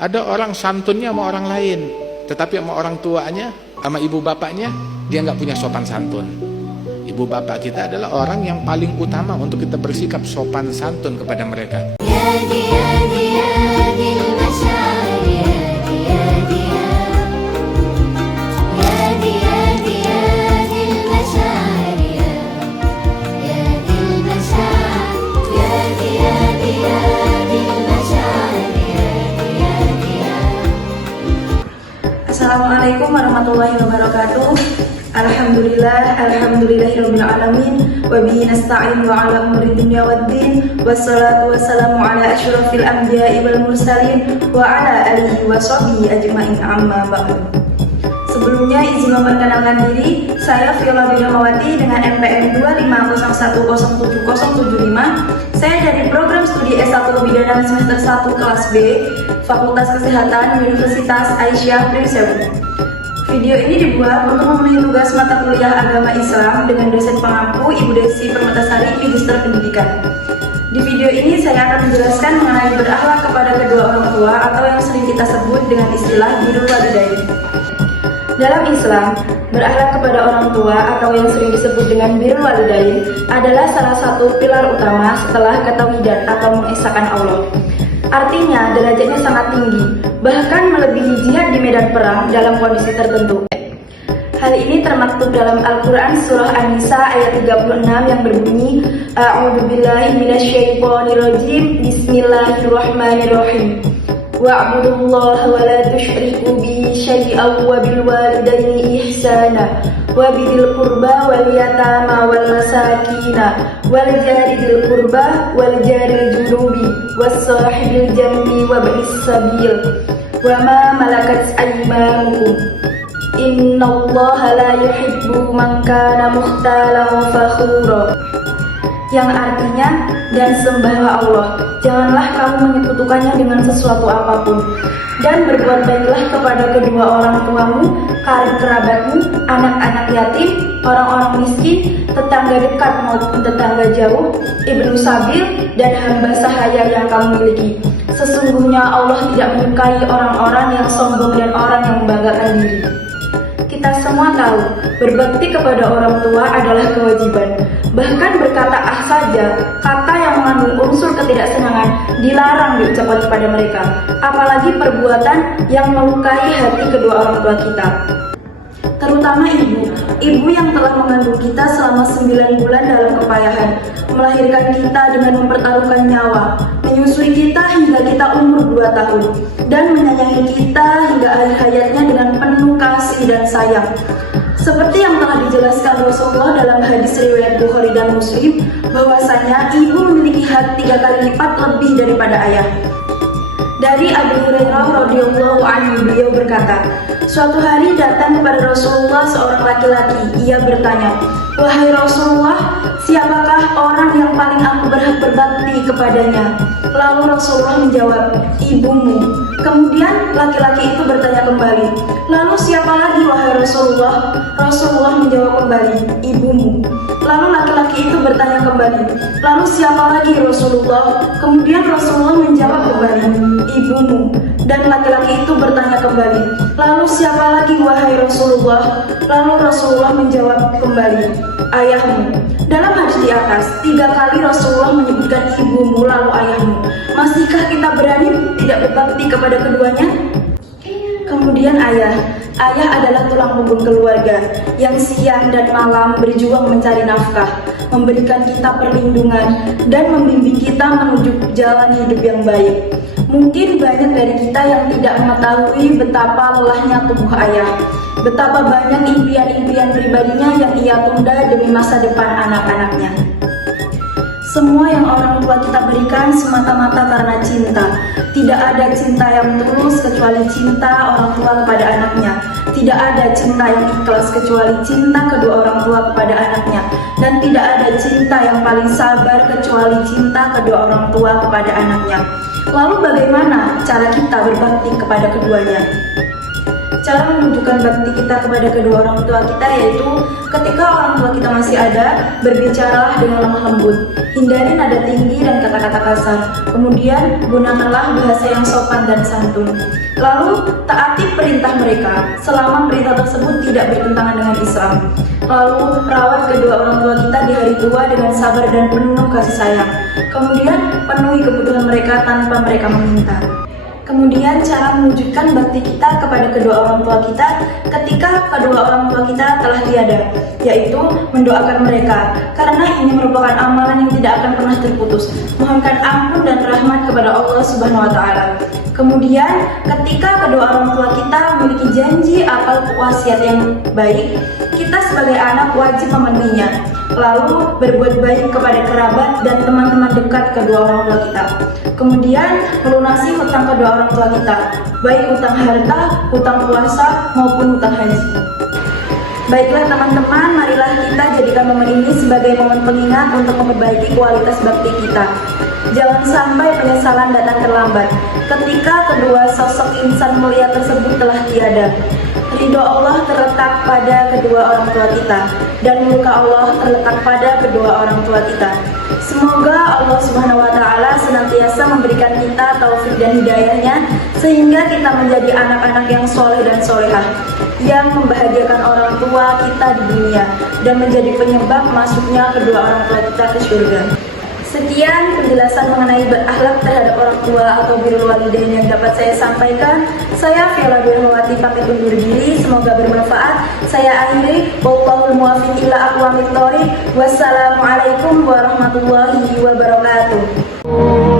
Ada orang santunnya sama orang lain, tetapi sama orang tuanya, sama ibu bapaknya, dia nggak punya sopan santun. Ibu bapak kita adalah orang yang paling utama untuk kita bersikap sopan santun kepada mereka. Assalamualaikum warahmatullahi wabarakatuh. Alhamdulillahirabbil alamin wa bihi nasta'in wa ala umuri dunya waddin wassalatu wassalamu ala asyrafil anbiya'i wal mursalin wa ala alihi wa sahbihi ajma'in amma ba'du. Sebelumnya izin memperkenalkan diri, saya Viola Binamawati dengan NPM 250107075. Saya dari program studi S1 Kebidanan semester 1 kelas B, Fakultas Kesehatan Universitas Aisyah Prinsewu. Video ini dibuat untuk memenuhi tugas mata kuliah agama Islam dengan dosen pengampu Ibu Desi Permatasari, Magister Pendidikan. Di video ini saya akan menjelaskan mengenai berakhlak kepada kedua orang tua atau yang sering kita sebut dengan istilah birrul walidain. Dalam Islam, berakhlak kepada orang tua atau yang sering disebut dengan birrul walidain adalah salah satu pilar utama setelah ketauhidan atau mengesahkan Allah. Artinya, derajatnya sangat tinggi, bahkan melebihi jihad di medan perang dalam kondisi tertentu. Hal ini termaktub dalam Al-Quran Surah An-Nisa ayat 36 yang berbunyi A'udzubillahi minasyaitonirrajim Bismillahirrahmanirrahim Wa'budullaha wa la tusyriku bihi syai'an wa bil walidaini ihsana wa bidil qurba wal yatama wal masakina wal jari dil qurba wal jaril junubi was sahibil jambi wa ba'is sabil wa ma malakat aymanukum innallaha la yuhibbu man kana mukhtalan fakhura, yang artinya, dan sembahlah Allah, janganlah kamu menyekutukannya dengan sesuatu apapun, dan berbuat baiklah kepada kedua orang tuamu, karib kerabatmu, anak-anak yatim, orang-orang miskin, tetangga dekat maupun tetangga jauh, ibnu sabil, dan hamba sahaya yang kamu miliki. Sesungguhnya Allah tidak menyukai orang-orang yang sombong dan orang yang membanggakan diri. Kita semua tahu, berbakti kepada orang tua adalah kewajiban. Bahkan berkata ah saja, kata yang mengandung unsur ketidaksenangan dilarang diucapkan kepada mereka. Apalagi perbuatan yang melukai hati kedua orang tua kita. Terutama ibu yang telah mengandung kita selama 9 bulan dalam kepayahan, melahirkan kita dengan mempertaruhkan nyawa, menyusui kita hingga kita umur 2 tahun, dan menyayangi kita hingga akhir hayatnya dengan penuh kasih dan sayang. Seperti yang telah dijelaskan Rasulullah dalam hadis riwayat Bukhari dan Muslim, bahwasanya ibu memiliki hak 3 kali lipat lebih daripada ayah. Dari Abu Hurairah radhiyallahu anhu, beliau berkata, suatu hari datang kepada Rasulullah seorang laki-laki. Ia bertanya, wahai Rasulullah, siapakah orang yang paling aku berhak berbakti kepadanya? Lalu Rasulullah menjawab, ibumu. Kemudian laki-laki itu bertanya kembali, lalu siapa lagi wahai Rasulullah? Rasulullah menjawab kembali, ibumu. Lalu laki-laki itu bertanya kembali, lalu siapa lagi Rasulullah? Kemudian Rasulullah menjawab kembali, ibumu. Dan laki-laki itu bertanya kembali, lalu siapa lagi wahai Rasulullah? Lalu Rasulullah menjawab kembali, ayahmu. Dalam hadis di atas, 3 kali Rasulullah menyebutkan ibumu lalu ayahmu. Masihkah kita berani tidak berbakti kepada keduanya? Kemudian ayah adalah tulang punggung keluarga yang siang dan malam berjuang mencari nafkah, memberikan kita perlindungan, dan membimbing kita menuju jalan hidup yang baik. Mungkin banyak dari kita yang tidak mengetahui betapa lelahnya tubuh ayah, betapa banyak impian-impian pribadinya yang ia tunda demi masa depan anak-anaknya. Semua yang orang tua kita berikan semata-mata karena cinta. Tidak ada cinta yang tulus kecuali cinta orang tua kepada anaknya. Tidak ada cinta yang ikhlas kecuali cinta kedua orang tua kepada anaknya. Dan tidak ada cinta yang paling sabar kecuali cinta kedua orang tua kepada anaknya. Lalu bagaimana cara kita berbakti kepada keduanya? Cara menunjukkan bakti kita kepada kedua orang tua kita yaitu ketika orang tua kita masih ada, berbicaralah dengan lemah lembut. Hindari nada tinggi dan kata-kata kasar. Kemudian, gunakanlah bahasa yang sopan dan santun. Lalu, taati perintah mereka selama perintah tersebut tidak bertentangan dengan Islam. Lalu, rawat kedua orang tua kita di hari tua dengan sabar dan penuh kasih sayang. Kemudian, penuhi kebutuhan mereka tanpa mereka meminta. Kemudian cara mewujudkan bakti kita kepada kedua orang tua kita ketika kedua orang tua kita telah tiada, yaitu mendoakan mereka, karena ini merupakan amalan yang tidak akan pernah terputus. Mohonkan ampun dan rahmat kepada Allah Subhanahu wa Ta'ala. Kemudian ketika kedua orang tua kita memiliki janji atau wasiat yang baik, kita sebagai anak wajib memenuhinya. Lalu berbuat baik kepada kerabat dan teman-teman dekat kedua orang tua kita. Kemudian melunasi hutang kedua orang tua kita, baik hutang harta, hutang puasa, maupun hutang haji. Baiklah teman-teman, marilah kita jadikan momen ini sebagai momen pengingat untuk memperbaiki kualitas bakti kita. Jangan sampai penyesalan datang terlambat ketika kedua sosok insan mulia tersebut telah tiada. Ridho Allah terletak pada kedua orang tua kita, dan murka Allah terletak pada kedua orang tua kita. Semoga Allah Subhanahu wa Ta'ala senantiasa memberikan kita taufik dan hidayahnya, sehingga kita menjadi anak-anak yang soleh dan solehah, yang membahagiakan orang tua kita di dunia dan menjadi penyebab masuknya kedua orang tua kita ke surga. Sekian penjelasan mengenai berakhlak terhadap orang tua atau birrul walidain yang dapat saya sampaikan. Saya Fiala Duyahmawati pamit undur diri, semoga bermanfaat. Saya akhiri, wallahul muwaffiq ila aqwamit thoriq. Wassalamualaikum warahmatullahi wabarakatuh.